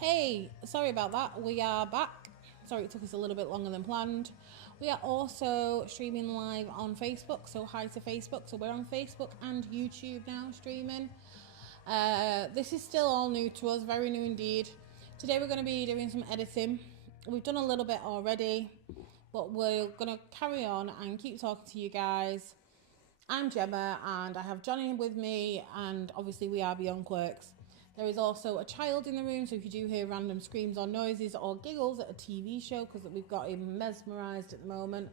Hey, sorry about that. We are back. Sorry it took us a little bit longer than planned. We are also streaming live on Facebook, so hi to Facebook. So we're on Facebook and YouTube now streaming. This is still all new to us, very new indeed. Today we're going to be doing some editing. We've done a little bit already, but we're going to carry on and keep talking to you guys. I'm Gemma and I have Johnny with me, and obviously we are Beyond Quirks. There is also a child in the room, so if you do hear random screams or noises or giggles at a TV show, because we've got him mesmerised at the moment,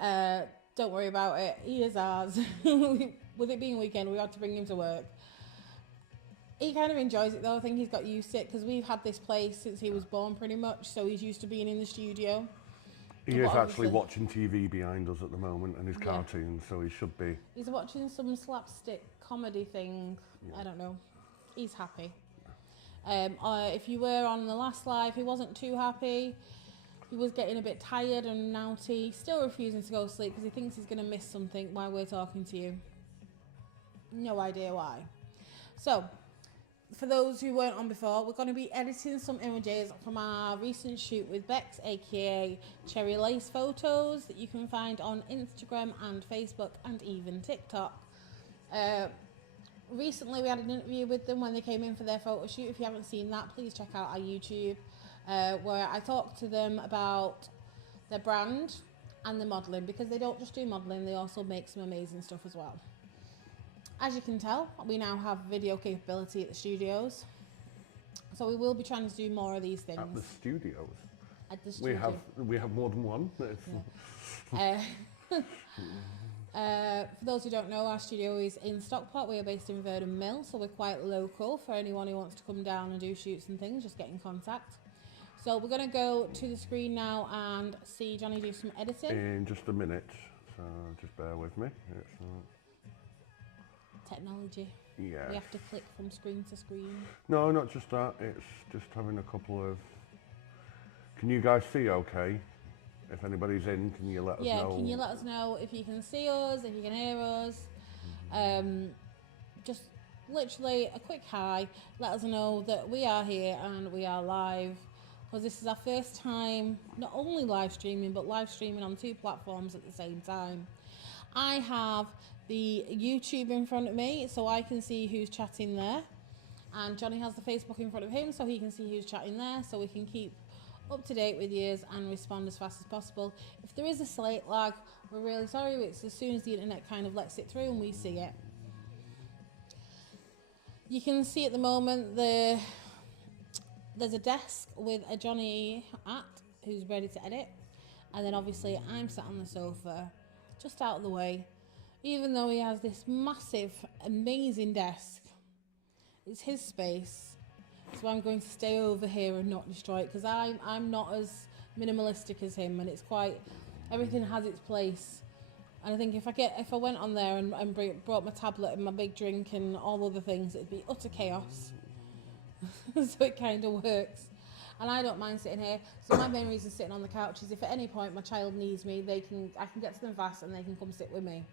don't worry about it. He is ours. With it being weekend, we had to bring him to work. He kind of enjoys it though. I think he's got used to it because we've had this place since he was born pretty much, so he's used to being in the studio. He is actually watching TV behind us at the moment and his cartoons, so he should be. He's watching some slapstick comedy thing. I don't know. He's happy. If you were on the last live, he wasn't too happy. He was getting a bit tired and naughty, still refusing to go to sleep because he thinks he's going to miss something while we're talking to you. No idea why. So, for those who weren't on before, we're going to be editing some images from our recent shoot with Bex, aka Cherry Lace Photos, that you can find on Instagram and Facebook and even TikTok. Recently we had an interview with them when they came in for their photo shoot. If you haven't seen that, please check out our YouTube, where I talked to them about their brand and the modelling, because they don't just do modelling, they also make some amazing stuff as well. As you can tell, we now have video capability at the studios, so we will be trying to do more of these things. At the studios? At the studio. We have more than one. For those who don't know, our studio is in Stockport. We are based in Verdon Mill, so we're quite local. For anyone who wants to come down and do shoots and things, just get in contact. So we're going to go to the screen now and see Johnny do some editing. In just a minute, so just bear with me. Technology. Yeah. We have to click from screen to screen. No, not just that. It's just having a couple of... Can you guys see okay? If anybody's in, can you let us know? Yeah, can you let us know if you can see us, if you can hear us? Just literally a quick hi. Let us know that we are here and we are live. Because this is our first time not only live streaming, but live streaming on two platforms at the same time. I have the YouTube in front of me, so I can see who's chatting there. And Johnny has the Facebook in front of him, so he can see who's chatting there, so we can keep up to date with you and respond as fast as possible. If there is a slight lag, we're really sorry. It's as soon as the internet kind of lets it through and we see it. You can see at the moment there's a desk with a Johnny at who's ready to edit, and then obviously I'm sat on the sofa just out of the way, even though he has this massive amazing desk. It's his space. So I'm going to stay over here and not destroy it, because I'm not as minimalistic as him, and it's quite, everything has its place. And I think if I went on there and brought my tablet and my big drink and all other things, it'd be utter chaos. So it kind of works. And I don't mind sitting here. So my main reason sitting on the couch is if at any point my child needs me, I can get to them fast and they can come sit with me.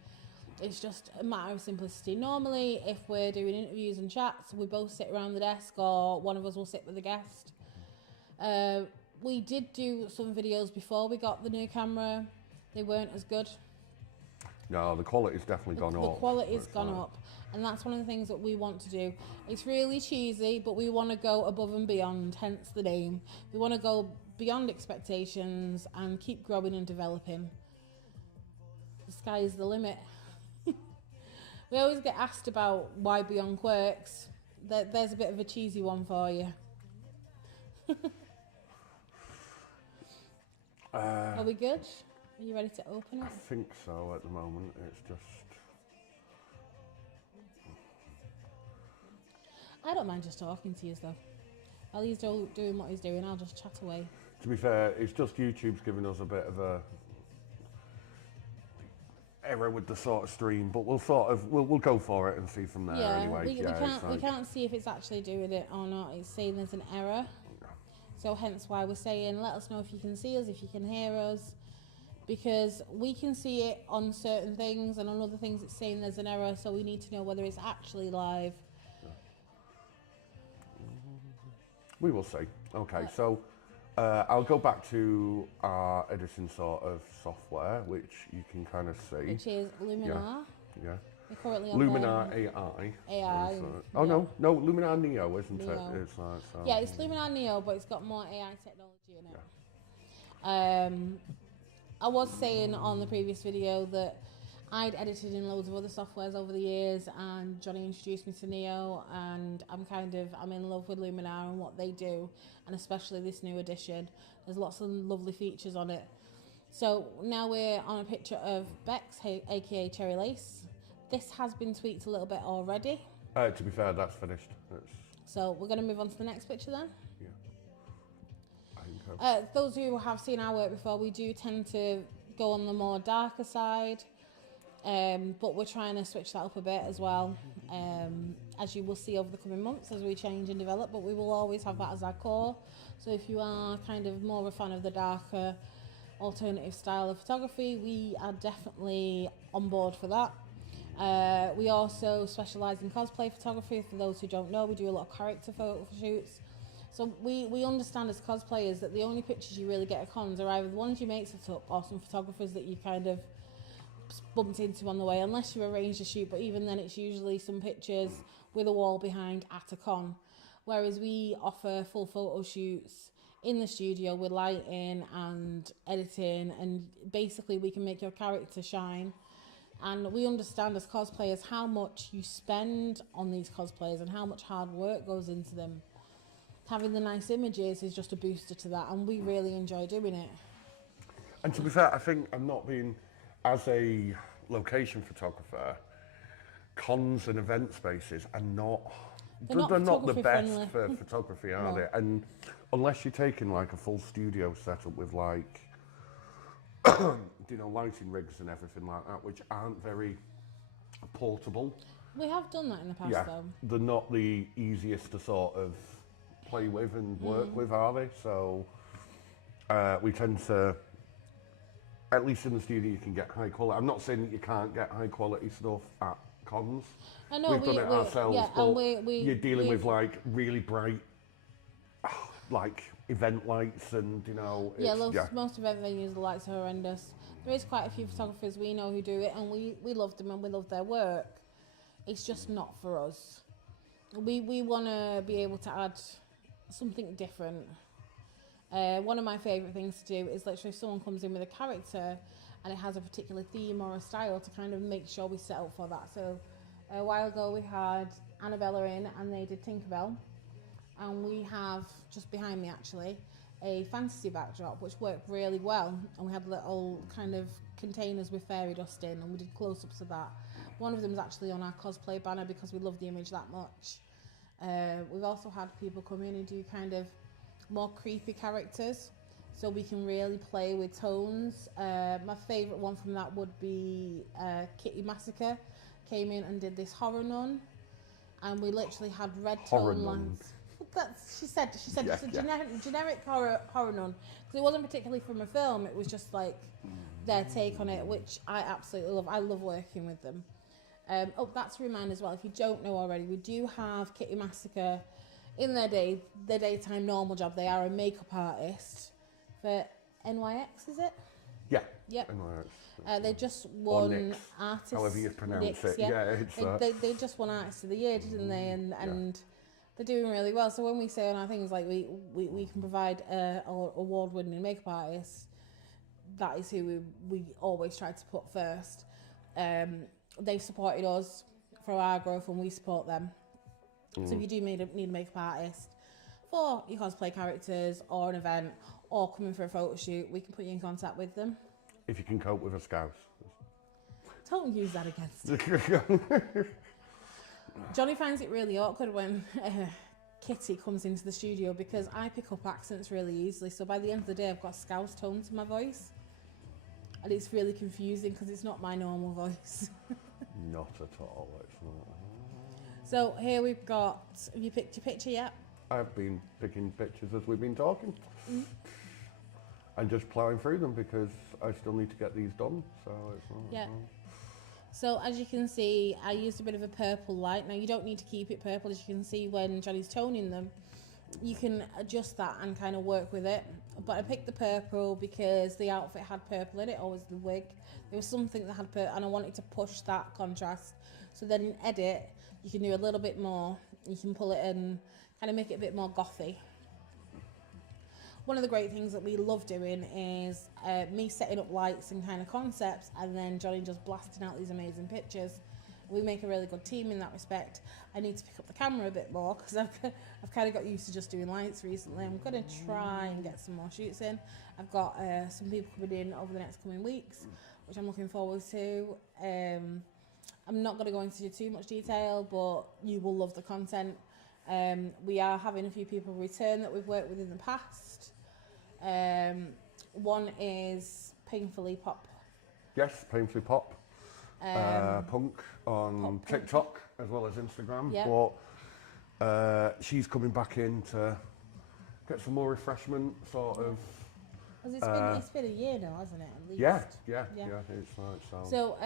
It's just a matter of simplicity. Normally, if we're doing interviews and chats, we both sit around the desk, or one of us will sit with the guest. We did do some videos before we got the new camera. They weren't as good. No, the quality's definitely gone up. The quality's gone up. And that's one of the things that we want to do. It's really cheesy, but we want to go above and beyond, hence the name. We want to go beyond expectations and keep growing and developing. The sky is the limit. We always get asked about why Beyond Quirks. There's a bit of a cheesy one for you. Are we good? Are you ready to open it? I think so at the moment. It's just... I don't mind just talking to you though. While he's doing what he's doing, I'll just chat away. To be fair, it's just YouTube's giving us a bit of a error with the sort of stream, but we'll go for it and see from there anyway. We can't see if it's actually doing it or not. It's saying there's an error. So hence why we're saying let us know if you can see us, if you can hear us, because we can see it on certain things, and on other things it's saying there's an error, so we need to know whether it's actually live. We will see. Okay, so I'll go back to our editing sort of software, which you can kind of see. Which is Luminar. Yeah. We're currently on Luminar AI. AI. Oh no, Luminar Neo, isn't Neo. it? It's like so. Yeah, it's Luminar Neo, but it's got more AI technology in it. I was saying on the previous video that I'd edited in loads of other softwares over the years, and Johnny introduced me to Neo, and I'm in love with Luminar and what they do, and especially this new edition. There's lots of lovely features on it. So now we're on a picture of Bex, aka Cherry Lace. This has been tweaked a little bit already. To be fair, that's finished. So we're going to move on to the next picture then. Yeah. I think so. Those who have seen our work before, we do tend to go on the more darker side, but we're trying to switch that up a bit as well, as you will see over the coming months as we change and develop, but we will always have that as our core. So if you are kind of more of a fan of the darker alternative style of photography, we are definitely on board for that. We also specialise in cosplay photography. For those who don't know, we do a lot of character photo shoots. So we understand as cosplayers that the only pictures you really get at cons are either the ones your mates have took or some photographers that you kind of bumped into on the way, unless you arranged a shoot, but even then it's usually some pictures with a wall behind at a con. Whereas we offer full photo shoots in the studio with lighting and editing, and basically we can make your character shine. And we understand as cosplayers how much you spend on these cosplays and how much hard work goes into them. Having the nice images is just a booster to that, and we really enjoy doing it. And to be fair, I think I'm not being, as a location photographer, cons and event spaces are not, they're not the best friendly for photography, are they? And unless you're taking like a full studio setup with like, lighting rigs and everything like that, which aren't very portable. We have done that in the past, though. They're not the easiest to sort of play with and work with, are they? So we tend to, at least in the studio, you can get high quality. I'm not saying that you can't get high quality stuff at cons. I know We've done it ourselves, but you're dealing with like really bright, like event lights, and most event venues, the lights are horrendous. There is quite a few photographers we know who do it, and we love them and we love their work. It's just not for us. We want to be able to add something different. One of my favourite things to do is literally if someone comes in with a character and it has a particular theme or a style, to kind of make sure we set up for that. So a while ago we had Annabella in and they did Tinkerbell, and we have, just behind me actually, a fantasy backdrop which worked really well, and we had little kind of containers with fairy dust in, and we did close-ups of that. One of them is actually on our cosplay banner because we love the image that much. We've also had people come in and do kind of more creepy characters, so we can really play with tones. My favourite one from that would be Kitty Massacre came in and did this horror nun, and we literally had red tone lines. She said it's a generic horror nun, because it wasn't particularly from a film, it was just like their take on it, which I absolutely love. I love working with them. That's a reminder as well, if you don't know already, we do have Kitty Massacre in their daytime normal job. They are a makeup artist for NYX, is it? Yeah. Yep. NYX. They just won artist. However you pronounce it. Yeah, they just won Artist of the Year, didn't they? And they're doing really well. So when we say on our things like we can provide award-winning makeup artists, that is who we always try to put first. They've supported us for our growth, and we support them. So if you do need a makeup artist for your cosplay characters or an event or coming for a photo shoot, we can put you in contact with them. If you can cope with a scouse. Don't use that against him. Johnny finds it really awkward when Kitty comes into the studio, because I pick up accents really easily. So by the end of the day, I've got Scouse tone to my voice. And it's really confusing because it's not my normal voice. Not at all, it's not. So here we've got, have you picked your picture yet? I've been picking pictures as we've been talking. And just ploughing through them because I still need to get these done. So it's not. Yeah. So as you can see, I used a bit of a purple light. Now you don't need to keep it purple, as you can see when Johnny's toning them. you can adjust that and kind of work with it. But I picked the purple because the outfit had purple in it, or was the wig. There was something that had purple, and I wanted to push that contrast. So then in edit, you can do a little bit more. You can pull it and kind of make it a bit more gothy. One of the great things that we love doing is me setting up lights and kind of concepts, and then Johnny just blasting out these amazing pictures. We make a really good team in that respect. I need to pick up the camera a bit more because I've kind of got used to just doing lights recently. I'm going to try and get some more shoots in. I've got some people coming in over the next coming weeks, which I'm looking forward to. I'm not going to go into too much detail, but you will love the content. We are having a few people return that we've worked with in the past. One is Painfully Pop. Yes, Painfully Pop. Punk on Pop, TikTok as well as Instagram. Yeah. But she's coming back in to get some more refreshment, sort of. Because it's been a year now, hasn't it? At least. Yeah. It's like so. So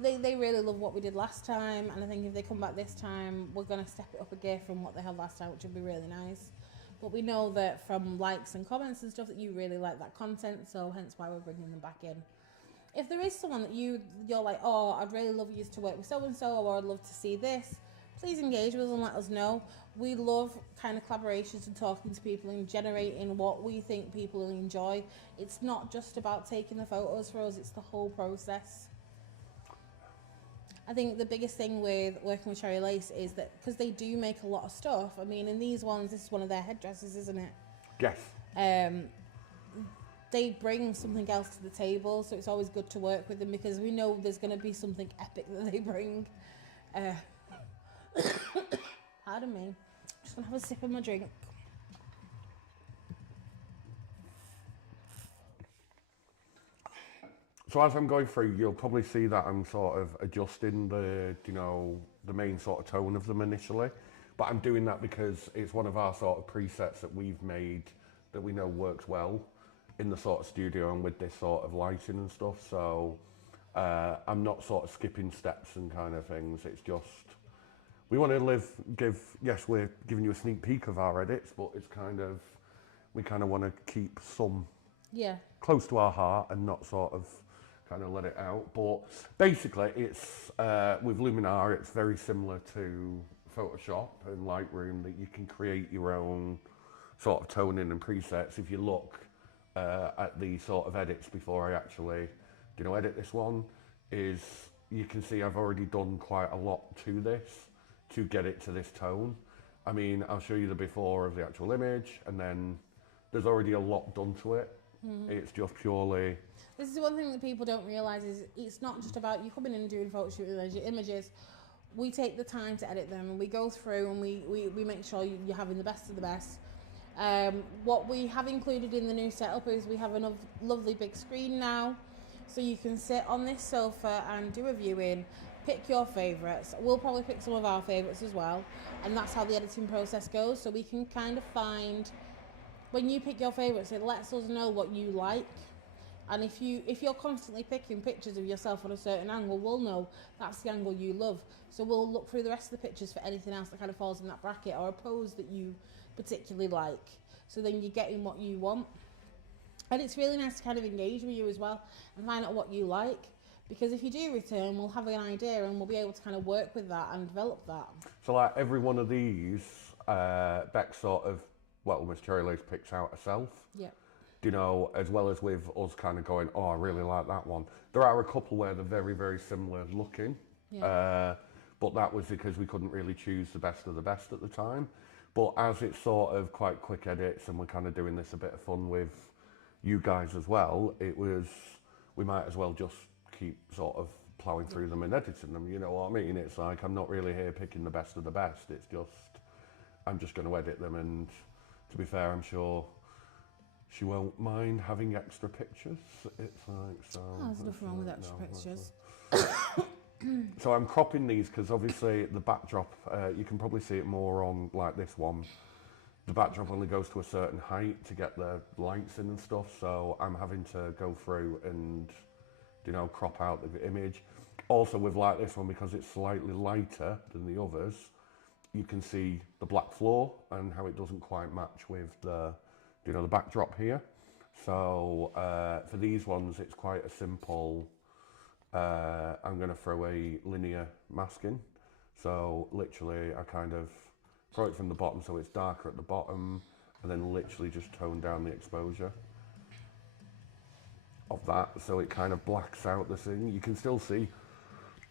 they really love what we did last time, and I think if they come back this time, we're going to step it up a gear from what they had last time, which would be really nice. But we know that from likes and comments and stuff that you really like that content, so hence why we're bringing them back in. If there is someone that you're like, oh, I'd really love you to work with so-and-so, or I'd love to see this, please engage with us and let us know. We love kind of collaborations and talking to people and generating what we think people will enjoy. It's not just about taking the photos for us, it's the whole process. I think the biggest thing with working with Cherry Lace is that because they do make a lot of stuff. I mean, in these ones, this is one of their headdresses, isn't it? Yes. They bring something else to the table, so it's always good to work with them because we know there's going to be something epic that they bring. Pardon me. Just going to have a sip of my drink. So as I'm going through, you'll probably see that I'm sort of adjusting the main sort of tone of them initially. But I'm doing that because it's one of our sort of presets that we've made that we know works well in the sort of studio and with this sort of lighting and stuff. So I'm not sort of skipping steps and kind of things. It's just, we want to yes, we're giving you a sneak peek of our edits, but it's kind of, we kind of want to keep some close to our heart and not sort of kind of let it out. But basically it's, with Luminar, it's very similar to Photoshop and Lightroom, that you can create your own sort of toning and presets. If you look at the sort of edits before I actually, edit this one, is you can see I've already done quite a lot to this to get it to this tone. I mean, I'll show you the before of the actual image, and then there's already a lot done to it. Mm-hmm. It's just purely... This is one thing that people don't realise, is it's not just about you coming in and doing photo shoot with your images. We take the time to edit them, and we go through and we make sure you're having the best of the best. What we have included in the new setup is we have a lovely big screen now, so you can sit on this sofa and do a viewing, pick your favourites. We'll probably pick some of our favourites as well, and that's how the editing process goes. So we can kind of find, when you pick your favourites, it lets us know what you like. And if you're constantly picking pictures of yourself on a certain angle, we'll know that's the angle you love. So we'll look through the rest of the pictures for anything else that kind of falls in that bracket, or a pose that you particularly like. So then you're getting what you want. And it's really nice to kind of engage with you as well and find out what you like. Because if you do return, we'll have an idea and we'll be able to kind of work with that and develop that. So like every one of these, Beck sort of, well, Miss Cherry Lace picks out herself. Yeah. As well as with us kind of going, oh, I really like that one. There are a couple where they're very, very similar looking. Yeah. But that was because we couldn't really choose the best of the best at the time. But as it's sort of quite quick edits and we're kind of doing this a bit of fun with you guys as well, we might as well just keep sort of ploughing through them and editing them, you know what I mean? It's like, I'm not really here picking the best of the best. It's just, I'm just going to edit them, and to be fair, I'm sure she won't mind having extra pictures. It's like, so... Oh, there's nothing wrong with extra pictures. So I'm cropping these because obviously the backdrop, you can probably see it more on like this one. The backdrop only goes to a certain height to get the lights in and stuff, so I'm having to go through and, crop out the image. Also with like this one, because it's slightly lighter than the others, you can see the black floor and how it doesn't quite match with the, you know, the backdrop here. So for these ones, it's quite a simple, I'm going to throw a linear mask in. So literally I kind of throw it from the bottom so it's darker at the bottom, and then literally just tone down the exposure of that so it kind of blacks out the thing. You can still see,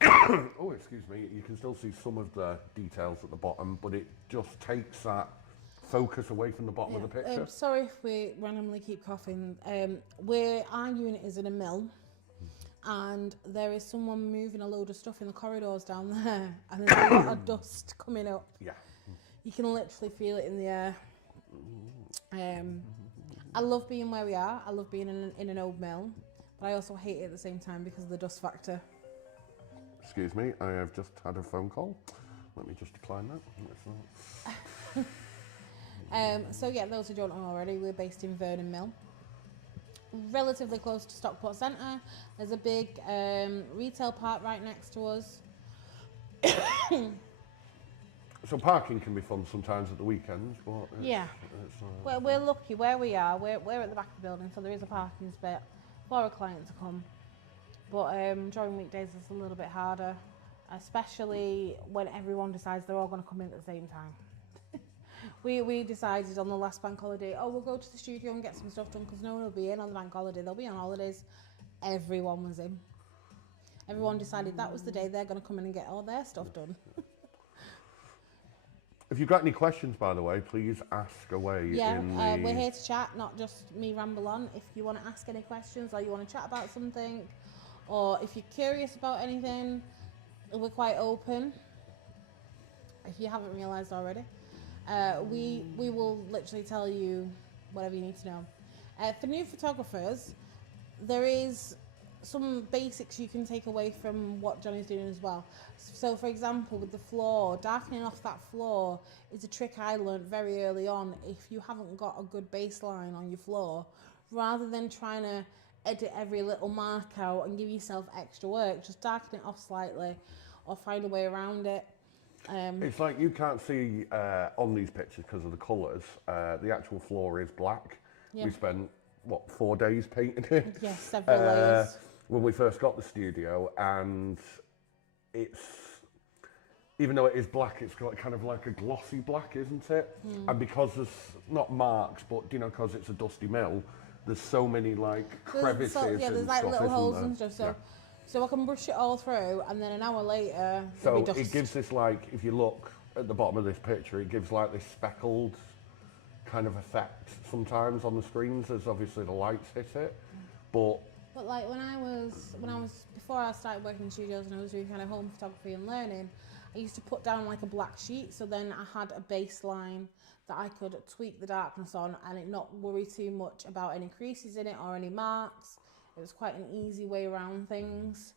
oh excuse me, you can still see some of the details at the bottom, but it just takes that focus away from the bottom of the picture. Sorry if we randomly keep coughing. Our unit is in a mill, and there is someone moving a load of stuff in the corridors down there, and there's a lot of dust coming up. Yeah. You can literally feel it in the air. I love being where we are. I love being in an old mill, but I also hate it at the same time because of the dust factor. Excuse me, I have just had a phone call. Let me just decline that. So yeah, those who don't know already, we're based in Vernon Mill, relatively close to Stockport Centre. There's a big retail park right next to us. So parking can be fun sometimes at the weekends, but Well, we're lucky where we are. We're at the back of the building, so there is a parking spot for a client to come. But during weekdays, it's a little bit harder, especially when everyone decides they're all going to come in at the same time. We decided on the last bank holiday, we'll go to the studio and get some stuff done because no one will be in on the bank holiday. They'll be on holidays. Everyone was in. Everyone decided that was the day they're going to come in and get all their stuff done. If you've got any questions, by the way, please ask away. We're here to chat, not just me ramble on. If you want to ask any questions or you want to chat about something, or if you're curious about anything, we're quite open. If you haven't realised already, we will literally tell you whatever you need to know. For new photographers, there is some basics you can take away from what Johnny's doing as well. So for example, with the floor, darkening off that floor is a trick I learned very early on. If you haven't got a good baseline on your floor, rather than trying to edit every little mark out and give yourself extra work, just darken it off slightly or find a way around it. It's like you can't see on these pictures because of the colours, the actual floor is black. Yeah. We spent, 4 days painting it? Yes, several layers. When we first got the studio, and it's, even though it is black, it's got kind of like a glossy black, isn't it? And because there's not marks, but you know, because it's a dusty mill, there's so many like crevices. There's like little holes and stuff. So I can brush it all through, and then an hour later, so it gives this like, if you look at the bottom of this picture, it gives like this speckled kind of effect sometimes on the screens as obviously the lights hit it, but like when I was before I started working in studios and I was doing kind of home photography and learning, I used to put down like a black sheet, so then I had a baseline that I could tweak the darkness on and it not worry too much about any creases in it or any marks. It was quite an easy way around things.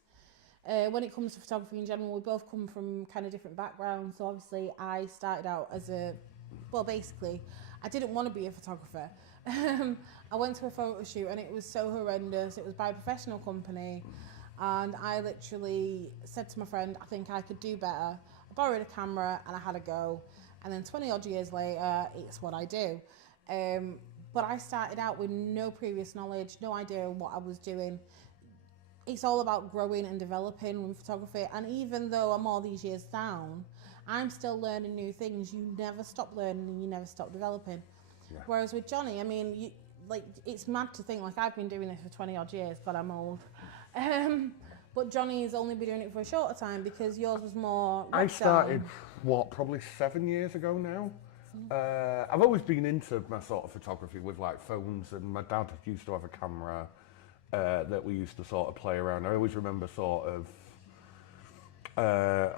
When it comes to photography in general, we both come from kind of different backgrounds. So obviously I started out as basically I didn't want to be a photographer. I went to a photo shoot and it was so horrendous. It was by a professional company, and I literally said to my friend, I think I could do better. I borrowed a camera and I had a go, and then 20 odd years later, it's what I do. But I started out with no previous knowledge, no idea what I was doing. It's all about growing and developing with photography, and even though I'm all these years down, I'm still learning new things. You never stop learning and you never stop developing. Yeah. Whereas with Johnny, I mean, it's mad to think, like, I've been doing this for 20 odd years, God, I'm old. But Johnny has only been doing it for a shorter time because yours was more lockdown. I started, probably 7 years ago now. I've always been into my sort of photography with like phones, and my dad used to have a camera that we used to sort of play around. I always remember sort of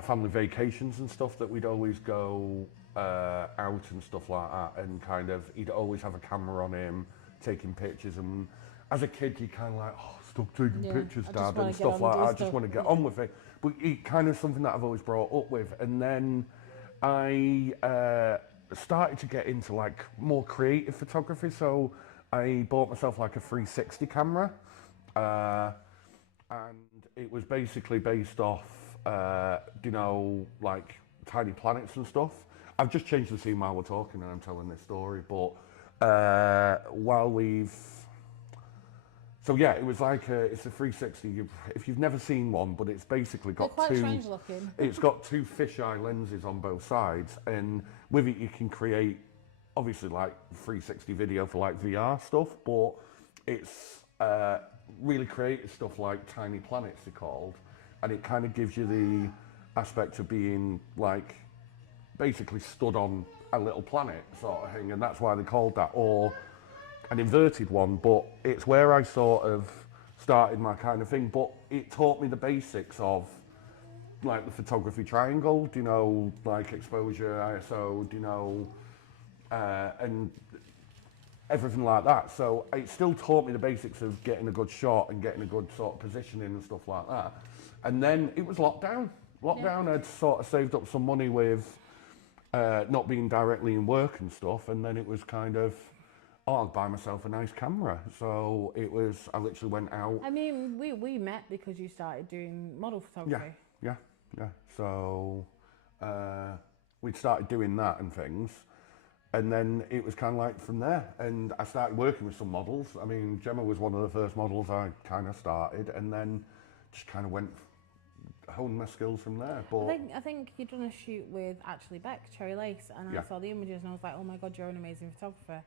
family vacations and stuff that we'd always go out and stuff like that, and kind of he'd always have a camera on him taking pictures, and as a kid you kind of like, stop taking pictures, Dad, and stuff like that. I just want to get on with it. But it kind of something that I've always brought up with. And then I started to get into like more creative photography, so I bought myself like a 360 camera, and it was basically based off like tiny planets and stuff. I've just changed the scene while we're talking and I'm telling this story, but while we've... So yeah, it was like it's a 360. If you've never seen one, but it's basically got They're quite strange looking. It's got two fisheye lenses on both sides, and with it you can create, obviously, like 360 video for like VR stuff, but it's really creative stuff like Tiny Planets they're called, and it kind of gives you the aspect of being like basically stood on a little planet sort of thing, and that's why they called that, or an inverted one, but it's where I sort of started my kind of thing, but it taught me the basics of like the photography triangle, do you know, like exposure, ISO, do you know, and everything like that. So it still taught me the basics of getting a good shot and getting a good sort of positioning and stuff like that. And then it was lockdown. I'd sort of saved up some money with not being directly in work and stuff, and then it was kind of, oh, I'll buy myself a nice camera. So it was, I literally went out. I mean, we met because you started doing model photography. Yeah. So we'd started doing that and things. And then it was kind of like from there. And I started working with some models. I mean, Gemma was one of the first models I kind of started, and then just kind of honed my skills from there. But I think you'd done a shoot with actually Beck, Cherry Lace, and I saw the images and I was like, oh my God, you're an amazing photographer.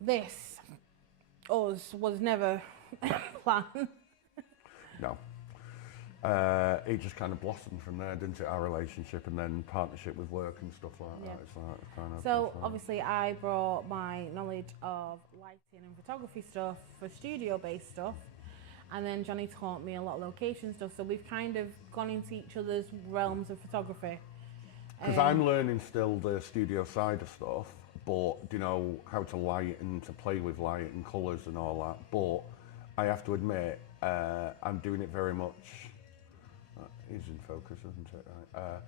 This, us, was never planned. No. It just kind of blossomed from there, didn't it, our relationship, and then partnership with work and stuff like that. It's like kind of, so obviously I brought my knowledge of lighting and photography stuff for studio-based stuff, and then Johnny taught me a lot of location stuff, so we've kind of gone into each other's realms of photography. Because I'm learning still the studio side of stuff, but do you know how to light and to play with light and colours and all that, but I have to admit I'm doing it very much. Is in focus, isn't it? Right.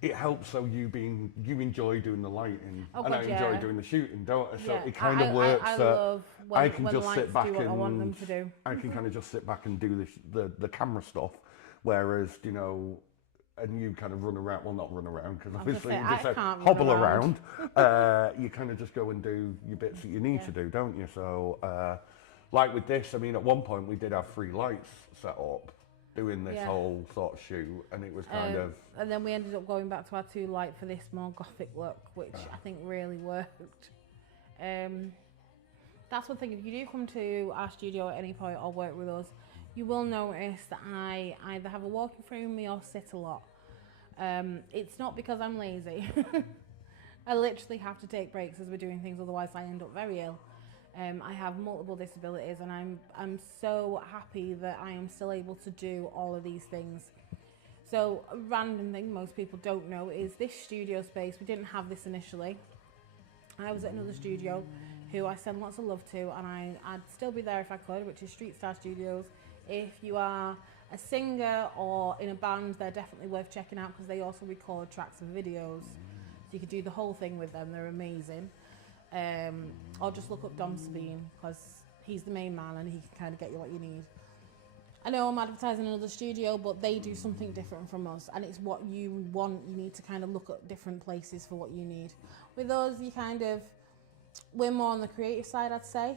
It helps so you enjoy doing the lighting, and I enjoy doing the shooting, don't I? So it kind of works. I love when, I can just sit back do what I want them to do. I can kind of just sit back and do the camera stuff, whereas you know, and you kind of run around. Well, not run around because obviously you just hobble around. You kind of just go and do your bits that you need to do, don't you? So. Like with this, I mean, at one point we did have 3 lights set up doing this whole sort of shoot, and it was kind of... And then we ended up going back to our 2 light for this more gothic look, which I think really worked. That's one thing, if you do come to our studio at any point or work with us, you will notice that I either have a walking frame with me or sit a lot. It's not because I'm lazy. I literally have to take breaks as we're doing things, otherwise I end up very ill. I have multiple disabilities, and I'm so happy that I am still able to do all of these things. So a random thing most people don't know is this studio space. We didn't have this initially. I was at another studio who I send lots of love to, and I'd still be there if I could, which is Street Star Studios. If you are a singer or in a band, they're definitely worth checking out because they also record tracks and videos. So you could do the whole thing with them. They're amazing. Or just look up Dom Sabine because he's the main man and he can kind of get you what you need. I know I'm advertising another studio, but they do something different from us, and it's what you want. You need to kind of look at different places for what you need. With us, we're more on the creative side, I'd say.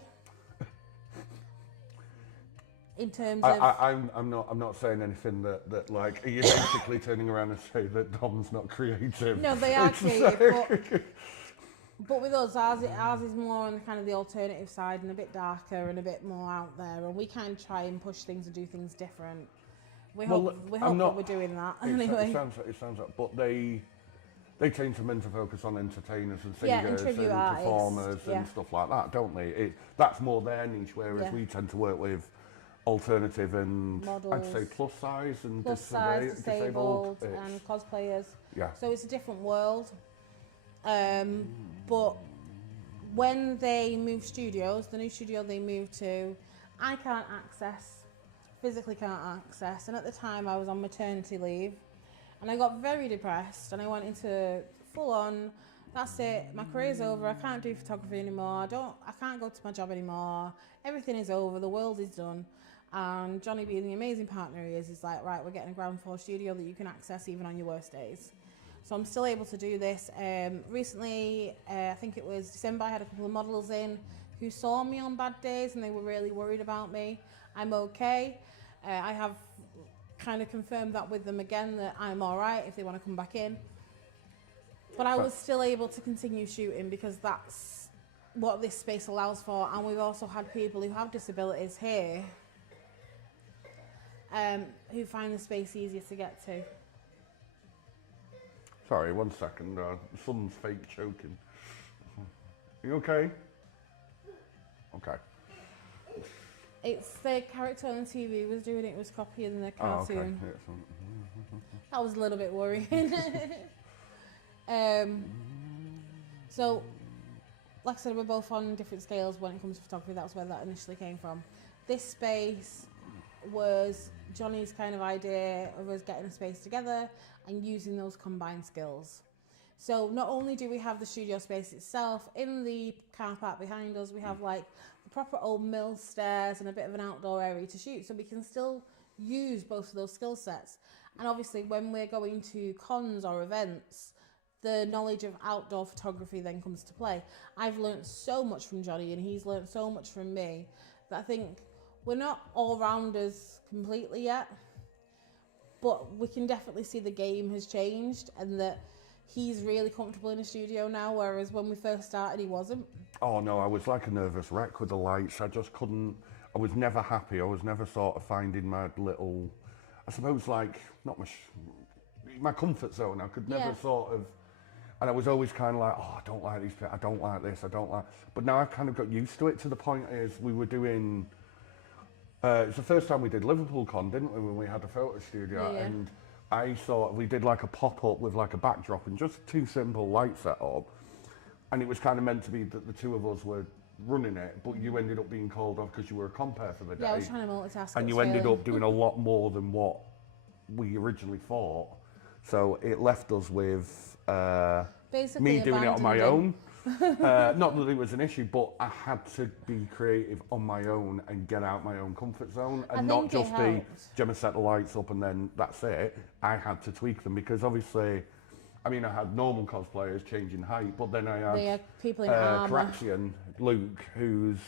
In terms of... I'm not saying anything that like, are you basically turning around and say that Dom's not creative? No, they are creative, but with us, ours is more on kind of the alternative side and a bit darker and a bit more out there, and we kind of try and push things and do things different. We hope that we're doing that anyway. It sounds like, but they tend to focus on entertainers and singers and performers and stuff like that, don't they? That's more their niche, whereas we tend to work with alternative and models, I'd say plus size and disabled and cosplayers. Yeah. So it's a different world. But when they move studios, the new studio they moved to, I physically can't access. And at the time I was on maternity leave and I got very depressed and I went into full on, that's it, my career's over, I can't do photography anymore, I can't go to my job anymore, everything is over, the world is done. And Johnny, being the amazing partner he is like, right, we're getting a ground floor studio that you can access even on your worst days. So I'm still able to do this. Recently, I think it was December, I had a couple of models in who saw me on bad days and they were really worried about me. I'm okay. I have kind of confirmed that with them again, that I'm all right if they want to come back in. But I was still able to continue shooting because that's what this space allows for. And we've also had people who have disabilities here who find the space easier to get to. Sorry, 1 second. Son's fake choking. Are you okay? Okay. It's the character on TV was doing it, was copying the cartoon. Oh, okay. That was a little bit worrying. So, like I said, we're both on different scales when it comes to photography. That's where that initially came from. This space was Johnny's kind of idea of us getting a space together and using those combined skills. So not only do we have the studio space itself, in the car park behind us, we have like the proper old mill stairs and a bit of an outdoor area to shoot. So we can still use both of those skill sets. And obviously when we're going to cons or events, the knowledge of outdoor photography then comes to play. I've learned so much from Johnny and he's learned so much from me that I think we're not all-rounders completely yet, but we can definitely see the game has changed and that he's really comfortable in a studio now, whereas when we first started, he wasn't. Oh no, I was like a nervous wreck with the lights. I just couldn't, I was never happy. I was never sort of finding my little, I suppose like, not my comfort zone. I could never sort of, and I was always kind of like, oh, I don't like these people, I don't like this, I don't like, but now I've kind of got used to it to the point is we were doing, it's the first time we did Liverpool Con, didn't we, when we had a photo studio, and we did like a pop-up with like a backdrop and just 2 simple light setup, and it was kind of meant to be that the 2 of us were running it, but you ended up being called off because you were a compere for the day. Yeah, I was trying to multitask. And you ended up doing a lot more than what we originally thought, so it left us with me doing it on my own. Not that it was an issue, but I had to be creative on my own and get out my own comfort zone and not just be, Gemma set the lights up and then that's it. I had to tweak them because obviously, I mean, I had normal cosplayers changing height, but then I had people in armor. Caraxian Luke, who's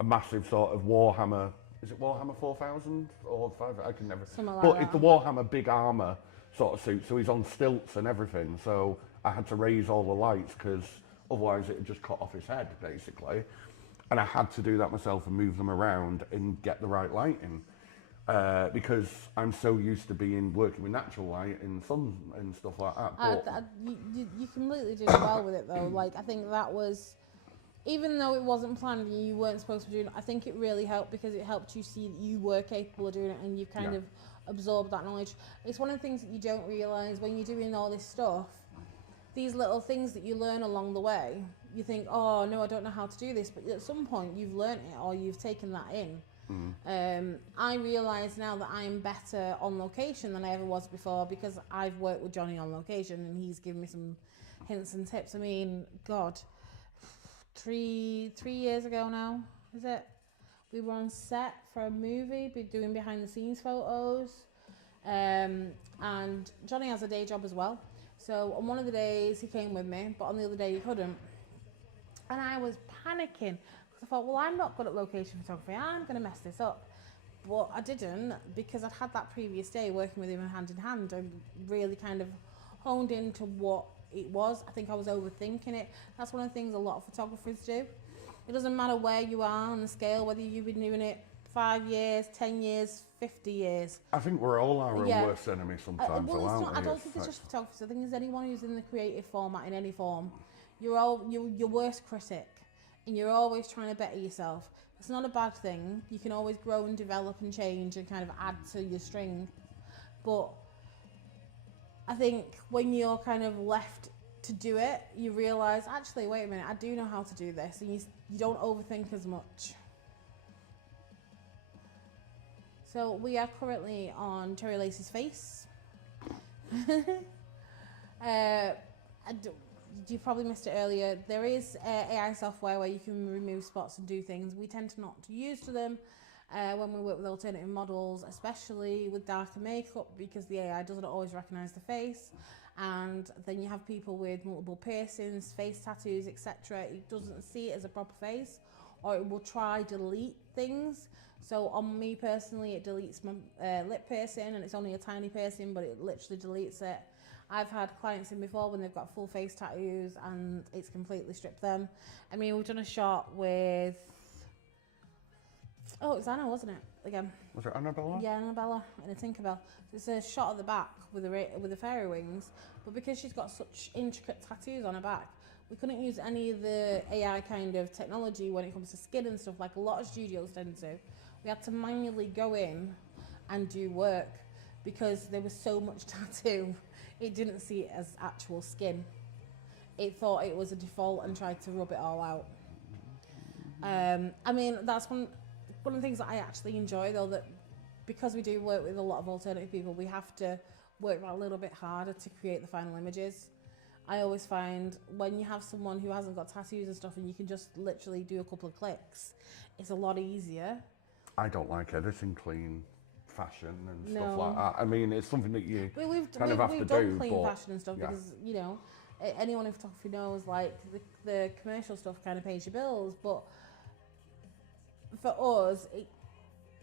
a massive sort of Warhammer, is it Warhammer 4000 or 5? I can never. But it's the Warhammer big armor sort of suit, so he's on stilts and everything. So I had to raise all the lights because otherwise it would just cut off his head, basically. And I had to do that myself and move them around and get the right lighting. Because I'm so used to working with natural light and sun and stuff like that. But you completely did well with it though. Like, I think that was, even though it wasn't planned and you weren't supposed to be doing it, I think it really helped because it helped you see that you were capable of doing it and you've kind of absorbed that knowledge. It's one of the things that you don't realise when you're doing all this stuff. These little things that you learn along the way, you think, oh no, I don't know how to do this, but at some point you've learnt it or you've taken that in. I realise now that I'm better on location than I ever was before because I've worked with Johnny on location and he's given me some hints and tips. I mean, God, 3 years ago now, is it? We were on set for a movie, doing behind the scenes photos, and Johnny has a day job as well. So on one of the days he came with me, but on the other day he couldn't. And I was panicking. I thought, well, I'm not good at location photography. I'm going to mess this up. But I didn't because I'd had that previous day working with him hand in hand and really kind of honed into what it was. I think I was overthinking it. That's one of the things a lot of photographers do. It doesn't matter where you are on the scale, whether you've been doing it 5 years, 10 years, 50 years. I think we're all our own worst enemy sometimes. Well, I don't think it's just photographers. I think it's anyone who's in the creative format in any form. You're your worst critic. And you're always trying to better yourself. It's not a bad thing. You can always grow and develop and change and kind of add to your string. But I think when you're kind of left to do it, you realise, actually, wait a minute, I do know how to do this. And you don't overthink as much. So we are currently on Cherry Lace's face. You probably missed it earlier. There is AI software where you can remove spots and do things. We tend to not to use to them when we work with alternative models, especially with darker makeup, because the AI doesn't always recognise the face. And then you have people with multiple piercings, face tattoos, etc. It doesn't see it as a proper face, or it will try delete things. So on me personally, it deletes my lip piercing, and it's only a tiny piercing, but it literally deletes it. I've had clients in before when they've got full face tattoos and it's completely stripped them. I mean, we've done a shot with, oh, it was Anna, wasn't it? Again. Was it Annabella? Yeah, Annabella and a Tinkerbell. It's a shot at the back with the fairy wings, but because she's got such intricate tattoos on her back, we couldn't use any of the AI kind of technology when it comes to skin and stuff like a lot of studios tend to. We had to manually go in and do work because there was so much tattoo. It didn't see it as actual skin. It thought it was a default and tried to rub it all out. I mean, that's one of the things that I actually enjoy, though, that because we do work with a lot of alternative people, we have to work a little bit harder to create the final images. I always find when you have someone who hasn't got tattoos and stuff and you can just literally do a couple of clicks, it's a lot easier. I don't like editing clean fashion and stuff like that. I mean, it's something that you kind of have to do. We've done clean fashion and stuff because, you know, anyone in photography knows, like, the commercial stuff kind of pays your bills, but for us, it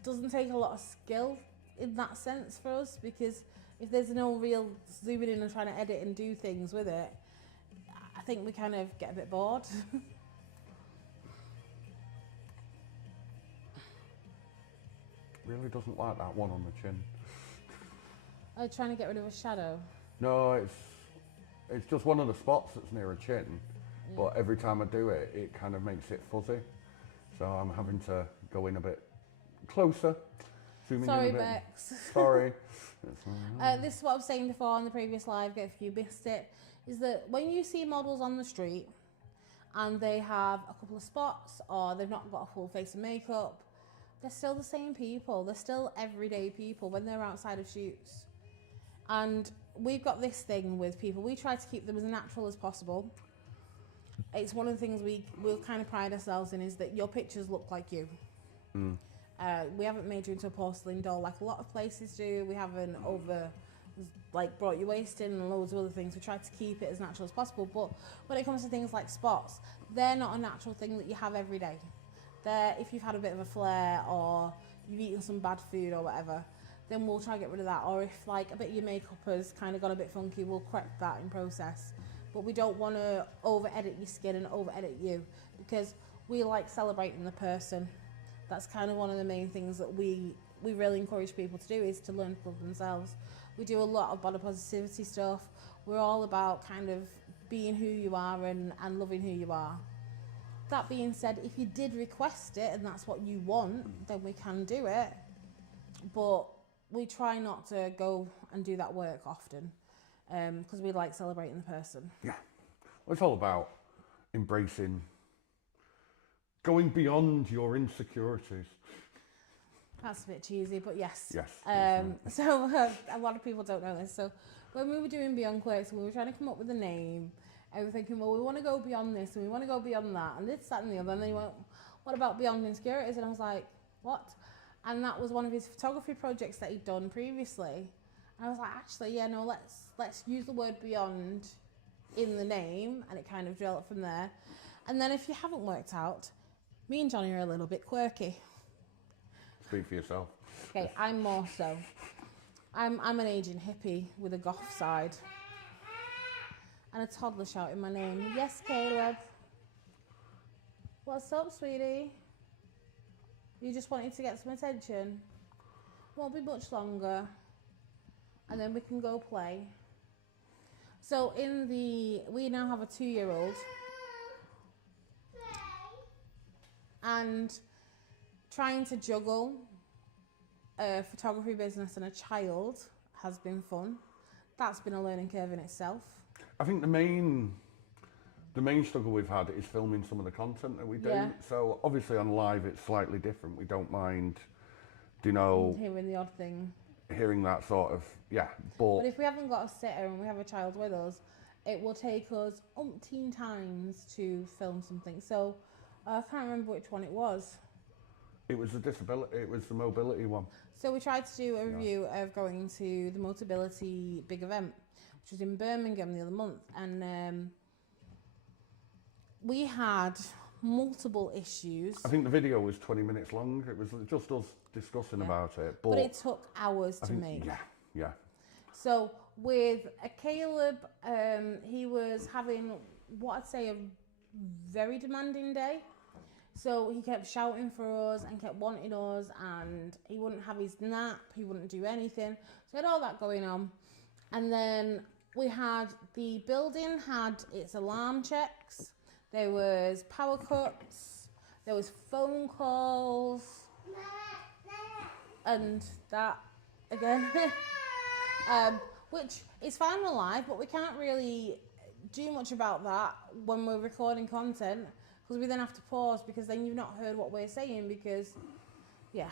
doesn't take a lot of skill in that sense for us, because if there's no real zooming in and trying to edit and do things with it, I think we kind of get a bit bored. Really doesn't like that one on the chin. Are you trying to get rid of a shadow? No, it's just one of the spots that's near a chin, but every time I do it, it kind of makes it fuzzy. So I'm having to go in a bit closer. Sorry, Bex. Sorry. This is what I was saying before on the previous live, if you missed it, is that when you see models on the street and they have a couple of spots or they've not got a full face of makeup, they're still the same people. They're still everyday people when they're outside of shoots. And we've got this thing with people. We try to keep them as natural as possible. It's one of the things we'll kind of pride ourselves in, is that your pictures look like you. We haven't made you into a porcelain doll like a lot of places do. We haven't brought your waist in and loads of other things. We try to keep it as natural as possible. But when it comes to things like spots, they're not a natural thing that you have every day. If you've had a bit of a flare or you've eaten some bad food or whatever, then we'll try to get rid of that. Or if like a bit of your makeup has kind of gone a bit funky, we'll correct that in process. But we don't want to over edit your skin and over edit you, because we like celebrating the person. That's kind of one of the main things that we really encourage people to do, is to learn to love themselves. We do a lot of body positivity stuff. We're all about kind of being who you are and loving who you are. That being said, if you did request it and that's what you want, then we can do it. But we try not to go and do that work often, because we like celebrating the person. Yeah. Well, it's all about embracing, going beyond your insecurities. That's a bit cheesy, but yes. Yes. So a lot of people don't know this. So when we were doing Beyond Quirks, we were trying to come up with a name. And we were thinking, well, we want to go beyond this and we want to go beyond that and this, that and the other. And then he went, what about Beyond Insecurities? And I was like, what? And that was one of his photography projects that he'd done previously. And I was like, actually, yeah, no, let's use the word beyond in the name. And it kind of developed from there. And then if you haven't worked out, me and Johnny are a little bit quirky. Speak for yourself. Okay, I'm more so. I'm an aging hippie with a goth side. And a toddler shouting my name. Yes, Caleb. What's up, sweetie? You just wanted to get some attention? Won't be much longer. And then we can go play. So we now have a 2-year-old. And trying to juggle a photography business and a child has been fun. That's been a learning curve in itself. I think the main struggle we've had is filming some of the content that we do. Yeah. So obviously on live it's slightly different. We don't mind, hearing the odd thing. Hearing that sort of, yeah. But if we haven't got a sitter and we have a child with us, it will take us umpteen times to film something. So I can't remember which one it was. It was the disability. It was the mobility one. So we tried to do a review of going to the Motability big event, which was in Birmingham the other month, and we had multiple issues. I think the video was 20 minutes long. It was just us discussing about it. But it took hours to make. Yeah. So with Caleb, he was having what I'd say a very demanding day. So he kept shouting for us and kept wanting us, and he wouldn't have his nap, he wouldn't do anything. So he had all that going on. And then we had the building had its alarm checks. There was power cuts, there was phone calls, and that again, which is fine with life, but we can't really do much about that when we're recording content, because we then have to pause, because then you've not heard what we're saying, because it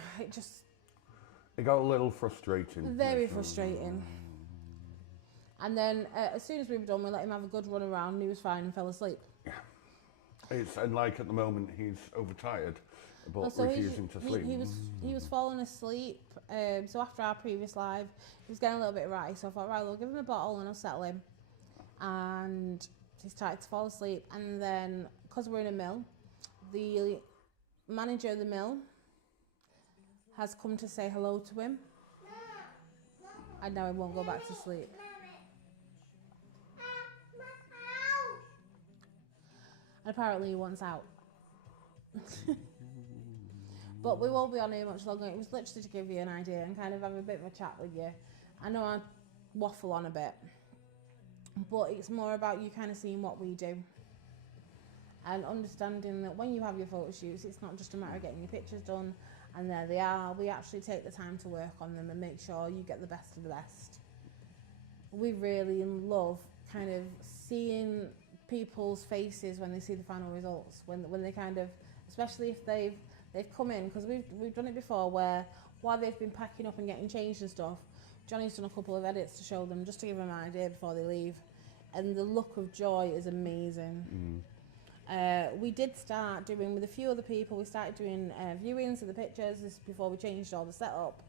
got a little frustrating. Very frustrating. And then as soon as we were done, we let him have a good run around, and he was fine and fell asleep. Yeah. And like at the moment he's overtired, but refusing to sleep. He was falling asleep. So after our previous live, he was getting a little bit ratty. So I thought, right, we'll give him a bottle and I'll settle him. And he started to fall asleep. And then, because we're in a mill, the manager of the mill has come to say hello to him. And now he won't go back to sleep. And apparently he wants out. But we won't be on here much longer. It was literally to give you an idea and kind of have a bit of a chat with you. I know I waffle on a bit, but it's more about you kind of seeing what we do and understanding that when you have your photo shoots, it's not just a matter of getting your pictures done and there they are. We actually take the time to work on them and make sure you get the best of the best. We really love kind of seeing people's faces when they see the final results, when they kind of, especially if they've come in, because we've done it before where while they've been packing up and getting changed and stuff, Johnny's done a couple of edits to show them, just to give them an idea before they leave, and the look of joy is amazing. We did start doing, with a few other people, we started doing viewings of the pictures. This is before we changed all the setup,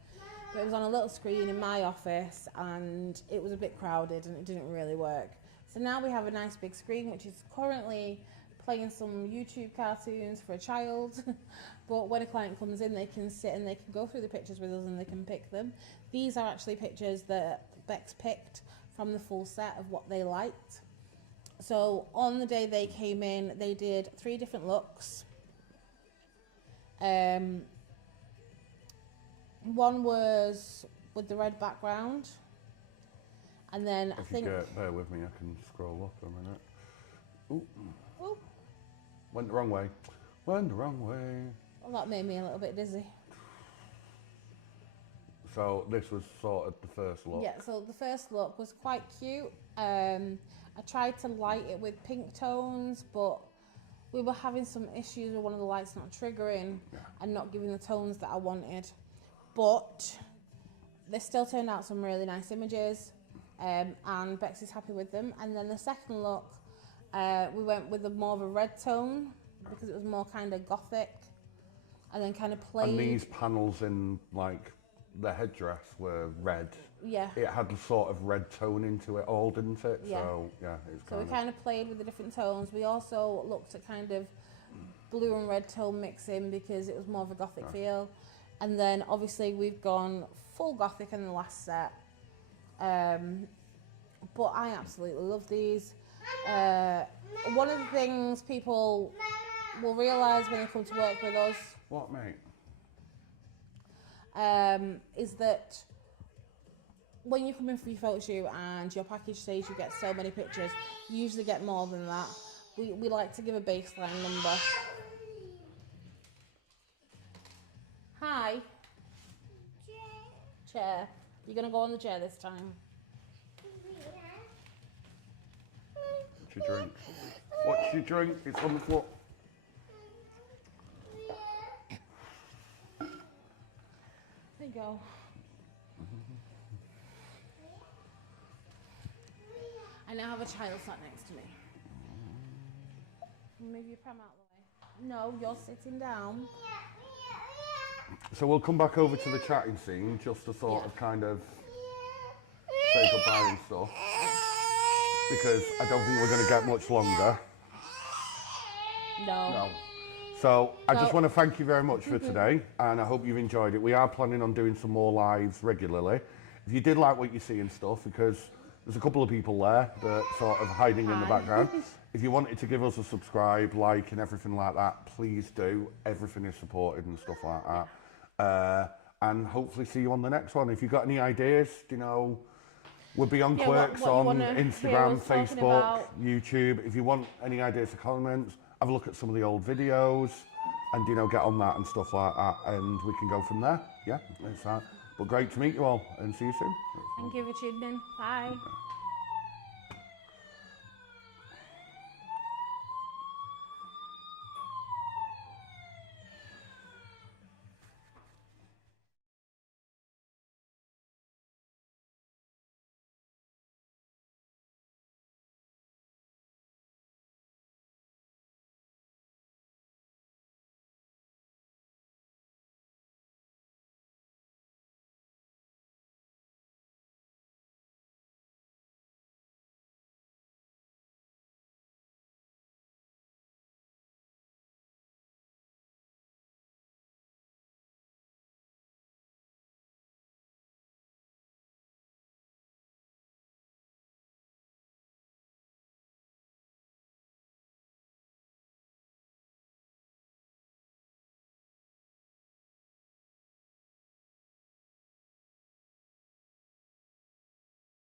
but it was on a little screen in my office and it was a bit crowded and it didn't really work. So now we have a nice big screen which is currently playing some YouTube cartoons for a child. But when a client comes in, they can sit and they can go through the pictures with us and they can pick them. These are actually pictures that Bex picked from the full set of what they liked. So on the day they came in, they did 3 different looks. One was with the red background. And then I think... bear with me, I can scroll up a minute. Ooh. Ooh. Went the wrong way. Went the wrong way. Well, that made me a little bit dizzy. So this was sort of the first look. Yeah, so the first look was quite cute. I tried to light it with pink tones, but we were having some issues with one of the lights not triggering and not giving the tones that I wanted. But they still turned out some really nice images, and Bex is happy with them. And then the second look, we went with more of a red tone because it was more kind of gothic, and then kind of played. And these panels in like the headdress were red. Yeah. It had the sort of red tone into it all, didn't it? Yeah. So yeah, it's so we kind of played with the different tones. We also looked at kind of blue and red tone mixing because it was more of a gothic feel. And then obviously we've gone full gothic in the last set. But I absolutely love these. One of the things people will realise when they come to work with us. What, mate? Is that when you come in for your photo shoot and your package says you get so many pictures, you usually get more than that. We like to give a baseline number. Hi. Chair. You're going to go on the chair this time. What's your drink? What's your drink? It's on the floor. There you go. I now have a child sat next to me. Move your pram out of the way. No, you're sitting down. So we'll come back over to the chatting scene just to sort of kind of say goodbye and stuff. Because I don't think we're going to get much longer. No. So I just want to thank you very much for today, and I hope you've enjoyed it. We are planning on doing some more lives regularly. If you did like what you see and stuff, because there's a couple of people there that sort of hiding in the background. If you wanted to give us a subscribe, like, and everything like that, please do. Everything is supported and stuff like that. And hopefully see you on the next one. If you've got any ideas, you know, we're Beyond Quirks on Instagram, Facebook, YouTube. If you want any ideas or comments, have a look at some of the old videos and, you know, get on that and stuff like that, and we can go from there. Yeah, that's that. But great to meet you all, and see you soon. Thank you for tuning in. Bye.